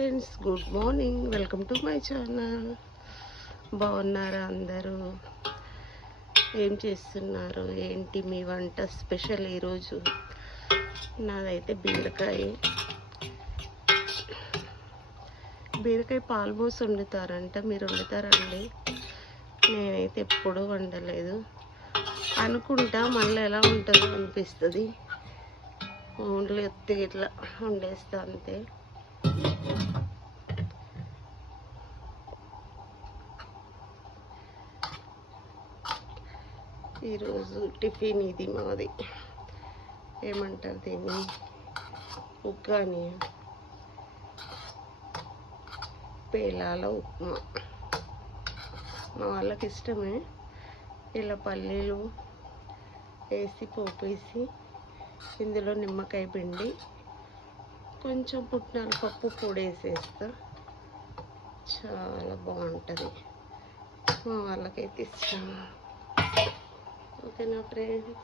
Friends, good morning. Welcome to my channel. బాగున్నారా అందరూ? ఏం చేస్తున్నారు? ఏంటి మీ వంట స్పెషల్ ఈరోజు? నాదైతే బీరకాయ పాలు పోసి వండుతారంట. మీరు వండుతారండి? నేనైతే ఎప్పుడూ వండలేదు. అనుకుంటా, మళ్ళీ ఎలా ఉంటుందో అనిపిస్తుంది. ఓన్లీ ఎత్తి ఇట్లా వండేస్తా అంతే. ఈరోజు టిఫిన్ ఇది మాది. ఏమంటారు దీన్ని? ఉగ్గాని, పేలాల ఉప్మా. మా వాళ్ళకి ఇష్టమే. ఇలా పల్లీలు వేసి పోపేసి ఇందులో నిమ్మకాయ పిండి కొంచెం పుట్నాల పప్పు పొడి వేసేస్తా. చాలా బాగుంటుంది. మా వాళ్ళకైతే ఇష్టం. ఓకేనా ఫ్రెండ్స్?